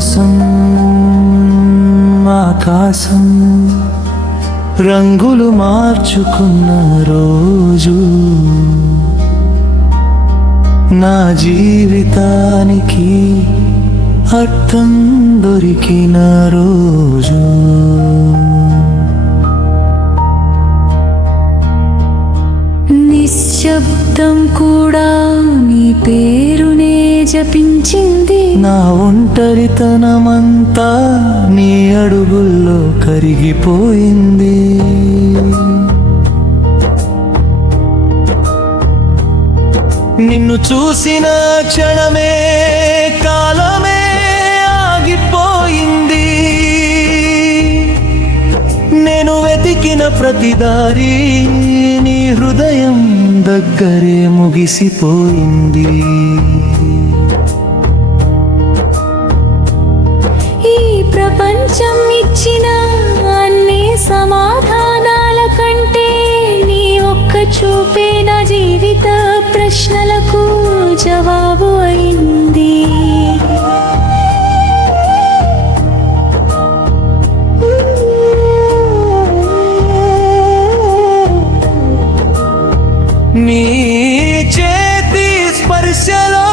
కోసం ఆకాశం రంగులు మార్చుకున్న రోజు, నా జీవితానికి అర్థం దొరికిన రోజు. నిశ్శబ్దం కూడా నీ పేరునే జపించింది, నా ఒంటరితనమంతా నీ అడుగుల్లో కరిగిపోయింది. నిన్ను చూసిన క్షణమే కాలమే ఆగిపోయింది. నేను వెతికిన ప్రతి దారి నీ హృదయం దగ్గరే ముగిసిపోయింది. ఈ ప్రపంచం ఇచ్చిన అన్ని సమాధానాల కంటే నీ ఒక్క చూపే నా జీవిత ప్రశ్నలకు జవాబు అయింది. నీ చేతి స్పర్శలో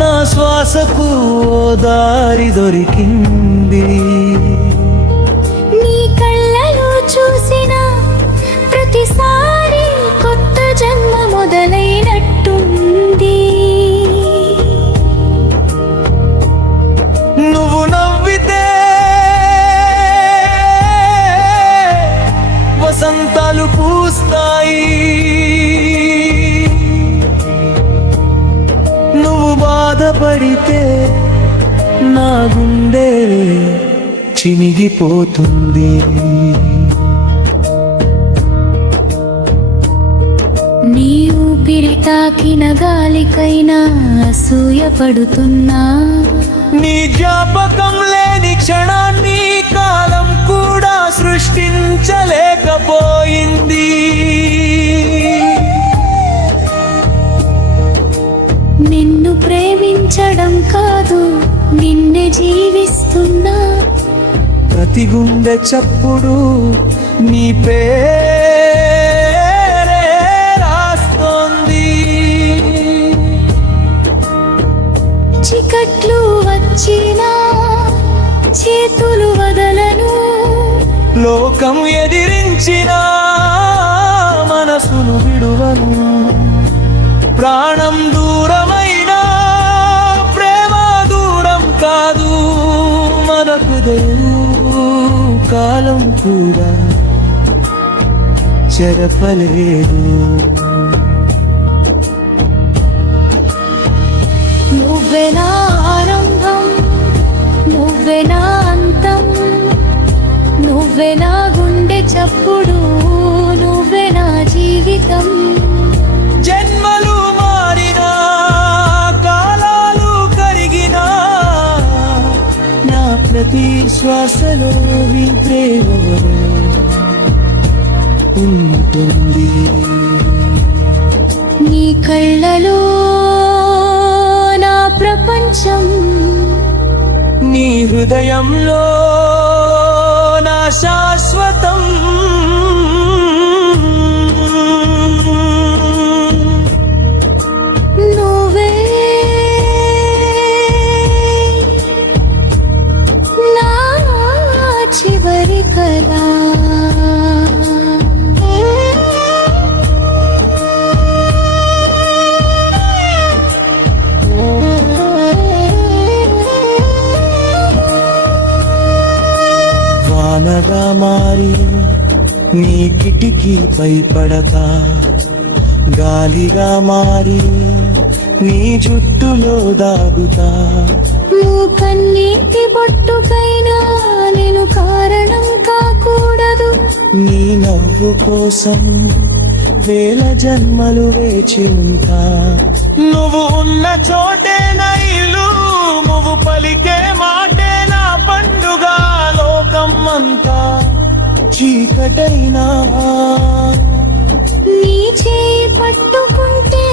నా శ్వాసకు దారి దొరికింది. నీ కళ్ళలో చూసిన ప్రతిసారి కొత్త జన్మ మొదలైనట్టుంది. నువ్వు నవ్వితే వసంతాలు పూస్తాయి, నువ్వు బాధపడితే నా గుండె చినిగిపోతుంది. నీ ఊపిరి తాకిన గాలికైనా అసూయపడుతున్నా, నీ జ్ఞాపకం లేని క్షణాన్ని కాలం కూడా సృష్టించలేకపోయింది. నిన్ను ప్రేమించడం కాదు నిన్నే జీవిస్తున్నా, ప్రతి గుండె చప్పుడు నీ పేరే రాస్తోంది. చికట్లు వచ్చినా చేతులు వదలను, లోకం ఎదిరించిన మనసును విడువను. ప్రాణం దూరమైన ప్రేమ దూరం కాదు, మనకు కాలం కూడా చెరపలేదు. నువ్వే నా ఆరంభం, నువ్వే నా అంతం, నువ్వే నా గుండె చప్పుడు, నువ్వే నా జీవితం. జన్మలు మారినా కాలాలు కరిగినా నా ప్రతి శ్వాసలో నీ ప్రేమ ఉంటుంది. నీ కళ్ళలో నా ప్రపంచం, నీ హృదయంలో నా శాశ్వతం. నువ్వే నా చివరి కళ. వానగా మారి నీ కిటికీపై పడతా, గాలిగా మారి నీ జుట్టులో దాగుతా. నువ్వు కన్నీటి బొట్టుకైనా నేను కారణం కాకూడదు, నీ నవ్వు కోసం వేల జన్మలు వేచి ఉంటా. నువ్వు ఉన్న చోటే నా ఇల్లు, నువ్వు పలికే మాటే నా పండుగ. లోకం అంతా చీకటైనా నీ చేయి పట్టుకుంటే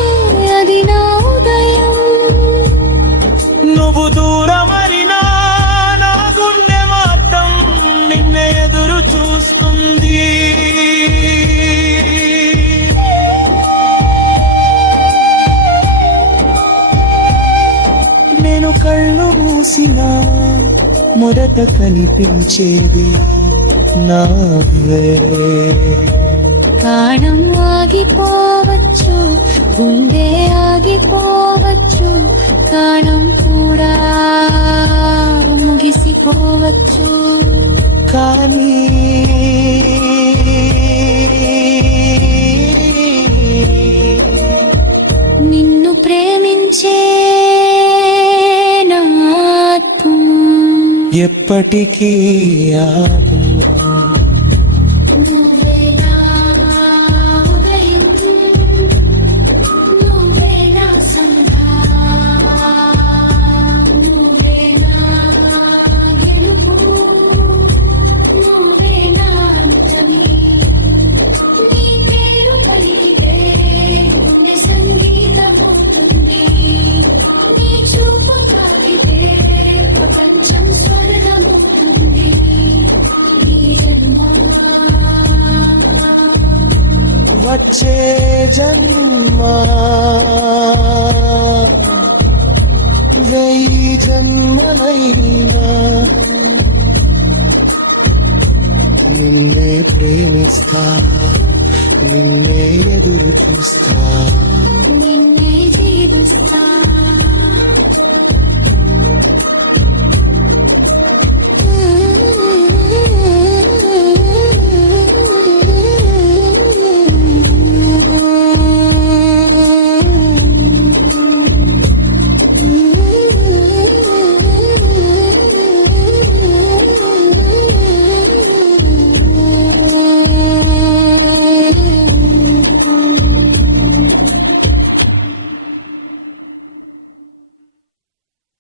అది నా ఉదయం. దూరమరినా నా గుండె మాత్రం నిన్నే ఎదురు చూస్తుంది. నేను కళ్ళు మూసినా మొదట కనిపించేది నావే. ప్రాణం ఆగిపోవచ్చు, గుండె ఆగిపోవచ్చు, ప్రాణం కూడా ముగిసిపోవచ్చు. కానీ నిన్ను ప్రేమించే నా ఆత్మ ఎప్పటికీ ఆగదు. నువ్వే నా ఉదయం, నువ్వే నా సంధ్య, నువ్వే నా గెలుపు, నువ్వే నా అంతని. నీ పేరు పలికితే గుండె సంగీతమవుతుంది, నీ చూపు తాకితే ప్రపంచం స్వర్గమవుతుంది. నీ జన్మ వచ్చే జన్మ 1000 జన్మలైనా నిన్నే ప్రేమిస్తా, నిన్నే ఎదురు చూస్తా. నిన్నే జీవిస్తా.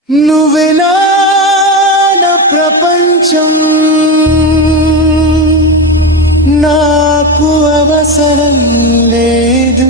నువ్వే నా ప్రపంచం, నాకు అవసరం లేదు.